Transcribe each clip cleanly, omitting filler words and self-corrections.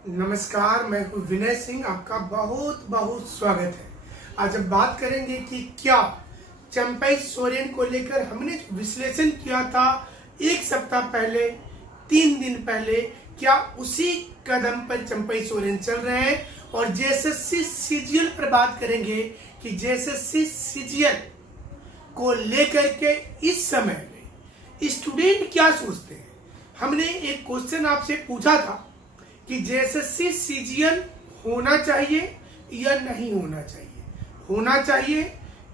नमस्कार, मैं हूँ विनय सिंह। आपका बहुत बहुत स्वागत है। आज हम बात करेंगे कि क्या चंपई सोरेन को लेकर हमने जो विश्लेषण किया था एक सप्ताह पहले, 3 दिन पहले, क्या उसी कदम पर चंपई सोरेन चल रहे हैं। और जेएसएससी सीजीएल पर बात करेंगे कि जेएसएससी सीजीएल को लेकर के इस समय में स्टूडेंट क्या सोचते हैं। हमने एक क्वेश्चन आपसे पूछा था कि जेएसएससी सीजीएल होना चाहिए या नहीं होना चाहिए, होना चाहिए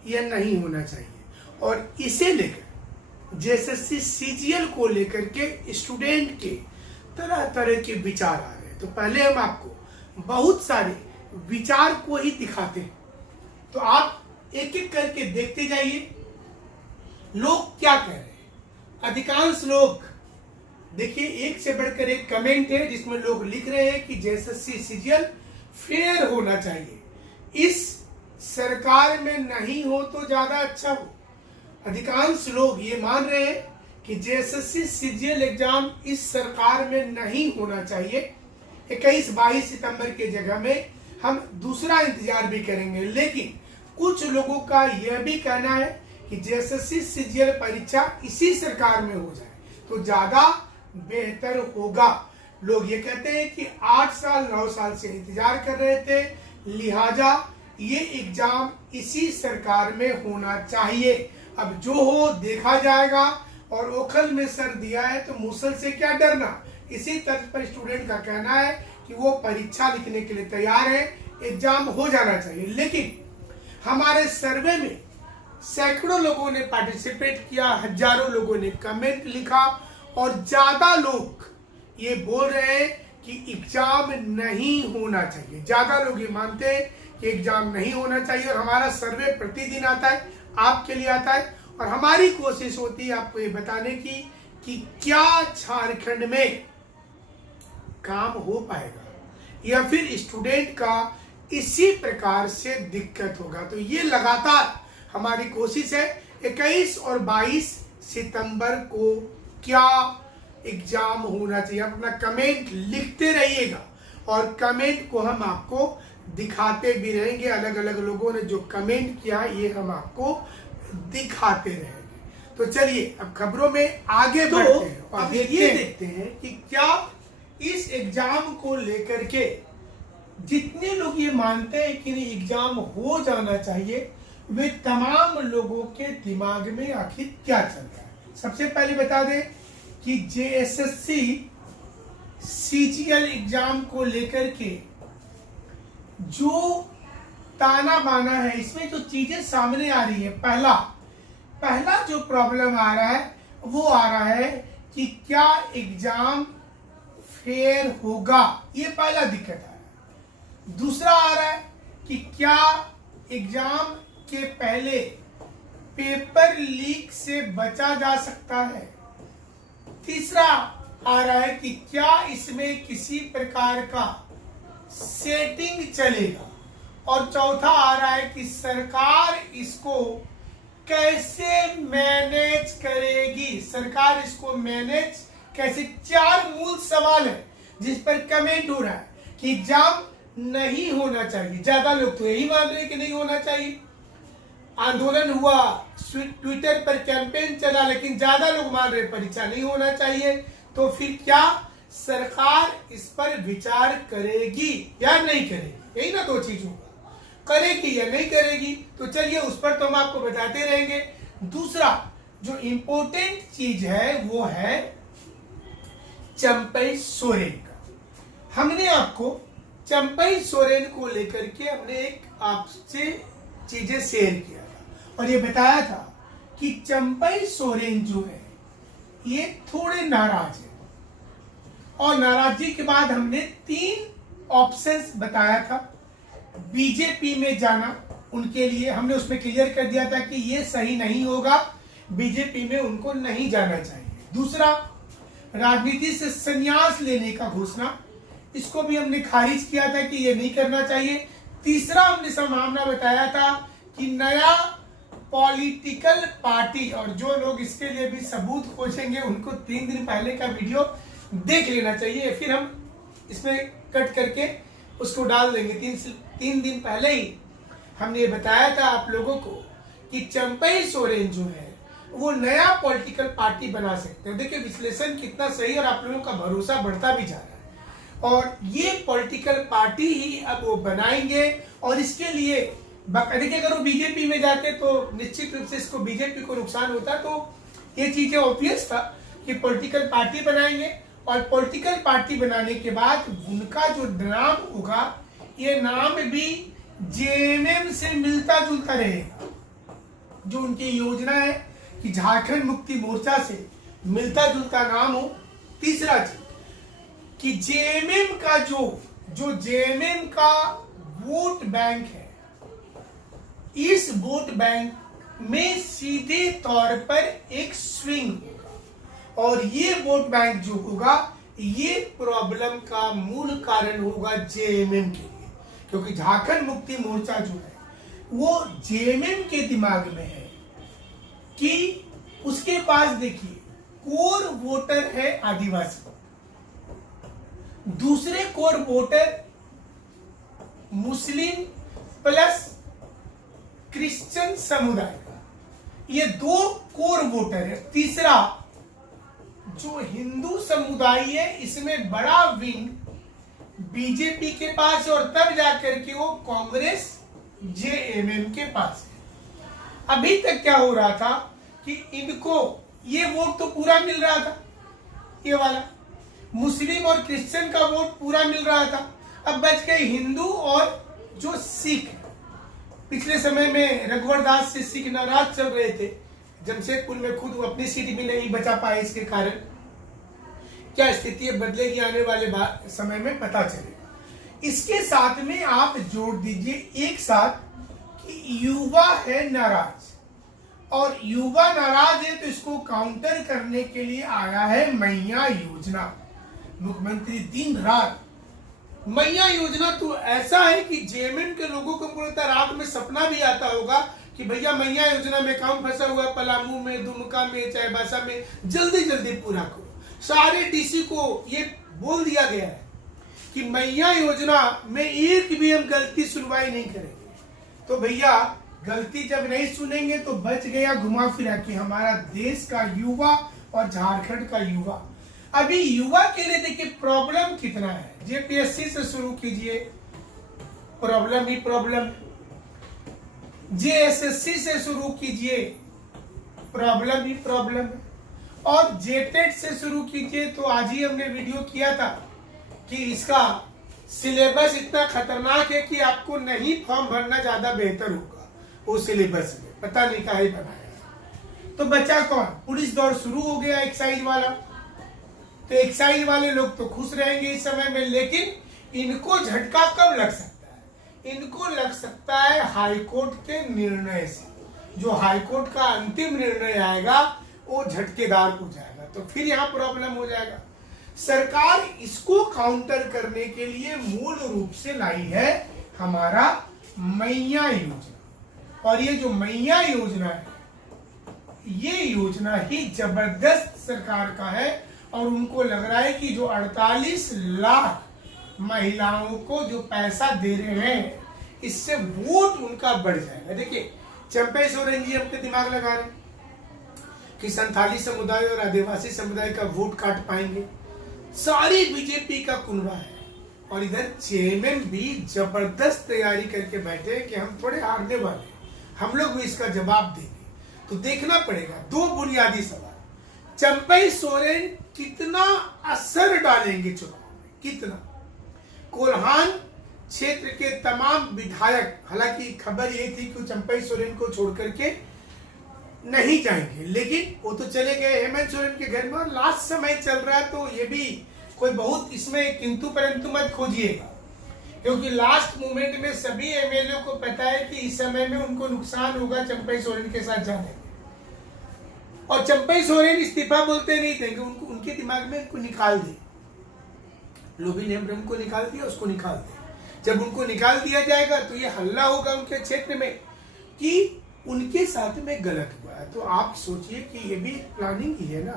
या नहीं होना चाहिए। और इसे लेकर जेएसएससी सीजीएल को लेकर के स्टूडेंट के तरह तरह के विचार आ रहे हैं। तो पहले हम आपको बहुत सारे विचार को ही दिखाते हैं, तो आप एक एक करके देखते जाइए लोग क्या कह रहे हैं। अधिकांश लोग देखिए, एक से बढ़कर एक कमेंट है जिसमें लोग लिख रहे हैं कि जेएसएससी सीजीएल फेयर होना चाहिए, इस सरकार में नहीं हो तो ज्यादा अच्छा हो। अधिकांश लोग ये मान रहे हैं कि जेएसएससी सीजीएल एग्जाम इस सरकार में नहीं होना चाहिए। 21-22 सितंबर के जगह में हम दूसरा इंतजार भी करेंगे, लेकिन कुछ लोगों का यह भी कहना है कि जेएसएससी सीजीएल परीक्षा इसी सरकार में हो जाए तो ज्यादा बेहतर होगा। लोग ये कहते हैं कि 8 साल 9 साल से इंतजार कर रहे थे, लिहाजा ये एग्जाम इसी सरकार में होना चाहिए। अब जो हो देखा जाएगा, और ओखल में सर दिया है तो मूसल से क्या डरना। इसी तर्ज पर स्टूडेंट का कहना है कि वो परीक्षा लिखने के लिए तैयार है, एग्जाम हो जाना चाहिए। लेकिन हमारे सर्वे में सैकड़ों लोगों ने पार्टिसिपेट किया, हजारों लोगों ने कमेंट लिखा, और ज्यादा लोग ये बोल रहे हैं कि एग्जाम नहीं होना चाहिए। ज्यादा लोग ये मानते हैं कि एग्जाम नहीं होना चाहिए। और हमारा सर्वे प्रतिदिन आता है, आपके लिए आता है, और हमारी कोशिश होती है आपको ये बताने की कि क्या झारखंड में काम हो पाएगा या फिर स्टूडेंट का इसी प्रकार से दिक्कत होगा। तो ये लगातार हमारी कोशिश है। 21 और 22 सितंबर को क्या एग्जाम होना चाहिए, आप अपना कमेंट लिखते रहिएगा और कमेंट को हम आपको दिखाते भी रहेंगे। अलग अलग लोगों ने जो कमेंट किया ये हम आपको दिखाते रहेंगे। तो चलिए अब खबरों में आगे बढ़ते हैं और ये देखते हैं कि क्या इस एग्जाम को लेकर के जितने लोग ये मानते हैं कि एग्जाम हो जाना चाहिए, वे तमाम लोगों के दिमाग में आखिर क्या चल रहा है। सबसे पहले बता दें कि जेएसएससी सीजीएल एग्जाम को लेकर के जो ताना बाना है, इसमें जो चीजें सामने आ रही है, पहला जो प्रॉब्लम आ रहा है वो आ रहा है कि क्या एग्जाम फेयर होगा, ये पहला दिक्कत आ रहा है। दूसरा आ रहा है कि क्या एग्जाम के पहले पेपर लीक से बचा जा सकता है। तीसरा आ रहा है कि क्या इसमें किसी प्रकार का सेटिंग चलेगा। और चौथा आ रहा है कि सरकार इसको कैसे मैनेज करेगी, सरकार इसको मैनेज कैसे। 4 मूल सवाल है जिस पर कमेंट हो रहा है कि एग्जाम नहीं होना चाहिए। ज्यादा लोग तो यही मान रहे हैं कि नहीं होना चाहिए। आंदोलन हुआ, ट्विटर पर कैंपेन चला, लेकिन ज्यादा लोग मान रहे परीक्षा नहीं होना चाहिए। तो फिर क्या सरकार इस पर विचार करेगी या नहीं करेगी, यही ना दो चीज होगा, करेगी या नहीं करेगी। तो चलिए उस पर तो हम आपको बताते रहेंगे। दूसरा जो इम्पोर्टेंट चीज है वो है चंपई सोरेन का। हमने आपको चंपई सोरेन को लेकर के हमने एक आपसे चीजें शेयर किया था और ये बताया था कि चंपई सोरेन जो है ये थोड़े नाराज है। और नाराजगी के बाद हमने 3 ऑप्शंस बताया था। बीजेपी में जाना उनके लिए, हमने उसमें क्लियर कर दिया था कि ये सही नहीं होगा, बीजेपी में उनको नहीं जाना चाहिए। दूसरा, राजनीति से संन्यास लेने का घोषणा, इसको भी हमने खारिज किया था कि ये नहीं करना चाहिए। तीसरा हमने संभावना बताया था कि नया पॉलिटिकल पार्टी, और जो लोग इसके लिए भी सबूत खोजेंगे उनको 3 दिन पहले का वीडियो देख लेना चाहिए। फिर हम इसमें कट करके उसको डाल देंगे। तीन दिन पहले ही हमने ये बताया था आप लोगों को कि चंपई सोरेन जो है वो नया पॉलिटिकल पार्टी बना सकते हैं। देखिए विश्लेषण कितना सही और आप लोगों का भरोसा बढ़ता भी जा रहा है। और ये पॉलिटिकल पार्टी ही अब वो बनाएंगे और इसके लिए देखिए अगर वो बीजेपी में जाते तो निश्चित रूप से इसको बीजेपी को नुकसान होता। तो ये चीजें ऑब्वियस था कि पॉलिटिकल पार्टी बनाएंगे और पॉलिटिकल पार्टी बनाने के बाद उनका जो नाम होगा ये नाम भी जेएमएम से मिलता जुलता रहेगा। जो उनकी योजना है कि झारखंड मुक्ति मोर्चा से मिलता जुलता नाम हो। तीसरा चीज कि जेएमएम का जो जेएमएम का वोट बैंक है, इस वोट बैंक में सीधे तौर पर एक स्विंग होगा और ये वोट बैंक जो होगा ये प्रॉब्लम का मूल कारण होगा जेएमएम के लिए, क्योंकि झारखंड मुक्ति मोर्चा जो है वो जेएमएम के दिमाग में है कि उसके पास देखिए कोर वोटर है आदिवासी, दूसरे core voter Muslim plus Christian समुदाय का, ये दो कोर वोटर है। तीसरा जो हिंदू समुदाय है इसमें बड़ा विंग बीजेपी के पास है और तब जाकर के वो कांग्रेस जेएमएम के पास है। अभी तक क्या हो रहा था कि इनको ये वोट तो पूरा मिल रहा था, ये वाला मुस्लिम और क्रिश्चियन का वोट पूरा मिल रहा था। अब बच गए हिंदू और जो सिख। पिछले समय में रघुवर दास से सिख नाराज चल रहे थे, जमशेदपुर में खुद वो अपनी सीट भी नहीं बचा पाए। इसके कारण क्या स्थिति बदलेगी आने वाले समय में पता चलेगा। इसके साथ में आप जोड़ दीजिए एक साथ कि युवा है नाराज और युवा नाराज है तो इसको काउंटर करने के लिए आया है मैया योजना। मुख्यमंत्री दिन रात मैया योजना तो ऐसा है कि जेएमएम के लोगों को पूरी रात में सपना भी आता होगा कि भैया मैया योजना में काम फंसा हुआ पलामू में, दुमका में, चाईबासा में, जल्दी जल्दी पूरा करो। सारे डीसी को ये बोल दिया गया है कि मैया योजना में एक भी हम गलती सुनवाई नहीं करेंगे। तो भैया गलती जब नहीं सुनेंगे तो बच गया घुमा फिरा कि हमारा देश का युवा और झारखंड का युवा। अभी युवा के लिए देखिए प्रॉब्लम कितना है। जेपीएससी से शुरू कीजिए, प्रॉब्लम ही प्रॉब्लम। जेएसएससी से शुरू कीजिए, प्रॉब्लम ही प्रॉब्लम। और जेटेट से शुरू कीजिए तो आज ही हमने वीडियो किया था कि इसका सिलेबस इतना खतरनाक है कि आपको नहीं फॉर्म भरना ज्यादा बेहतर होगा। वो सिलेबस में पता नहीं काहे बनाया। तो बचा कौन? पुलिस दौड़ शुरू हो गया एक्साइज वाला। तो एक्साइज वाले लोग तो खुश रहेंगे इस समय में, लेकिन इनको झटका कब लग सकता है? इनको लग सकता है हाईकोर्ट के निर्णय से। जो हाईकोर्ट का अंतिम निर्णय आएगा वो झटकेदार हो जाएगा, तो फिर यहाँ प्रॉब्लम हो जाएगा। सरकार इसको काउंटर करने के लिए मूल रूप से लाई है हमारा मैया योजना। और ये जो मैया योजना है ये योजना ही जबरदस्त सरकार का है और उनको लग रहा है कि जो 48 लाख महिलाओं को जो पैसा दे रहे हैं इससे वोट उनका बढ़ जाएगा। देखिए चंपई सोरेन जी अपने दिमाग लगा रहे कि संथाली समुदाय और आदिवासी समुदाय का वोट काट पाएंगे। सारी बीजेपी का कुनबा है और इधर जेएमएम भी जबरदस्त तैयारी करके बैठे हैं कि हम थोड़े हारने वाले हैं, हम लोग भी इसका जवाब देंगे। तो देखना पड़ेगा। दो बुनियादी सवाल, चंपई सोरेन कितना असर डालेंगे चुनाव में, कितना। कोल्हान क्षेत्र के तमाम विधायक, हालांकि खबर ये थी कि चंपई सोरेन को छोड़ करके नहीं जाएंगे, लेकिन वो तो चले गए हेमंत सोरेन के घर में और लास्ट समय चल रहा है। तो ये भी कोई बहुत इसमें किंतु परंतु मत खोजिएगा, क्योंकि लास्ट मोमेंट में सभी एमएलए को पता है कि इस समय में उनको नुकसान होगा चंपई सोरेन के साथ जाने में। और चंपई सोरेन इस्तीफा बोलते नहीं थे, उनको उनके दिमाग में उनको निकाल दे। लोभी ने ब्रह्म को निकाल दिया, उसको निकाल दे। जब उनको निकाल दिया जाएगा तो ये हल्ला होगा उनके क्षेत्र में कि उनके साथ में गलत हुआ है। तो आप सोचिए कि ये भी प्लानिंग ही है ना।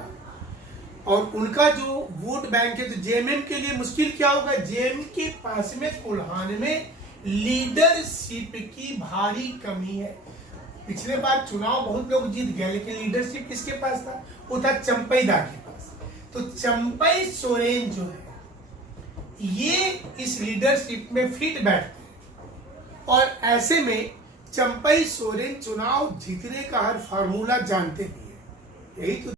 और उनका जो वोट बैंक है, तो जेएमएम के लिए मुश्किल क्या होगा? जेएमएम के पास में कोल्हान में लीडरशिप की भारी कमी है। पिछले बार चुनाव बहुत लोग जीत गए, लेकिन लीडरशिप किसके पास था? वो था चंपई दा के पास। तो चंपई सोरेन जो है ये इस लीडरशिप में फिट बैठते हैं, और ऐसे में चंपई सोरेन चुनाव जीतने का हर फार्मूला जानते भी है। यही तो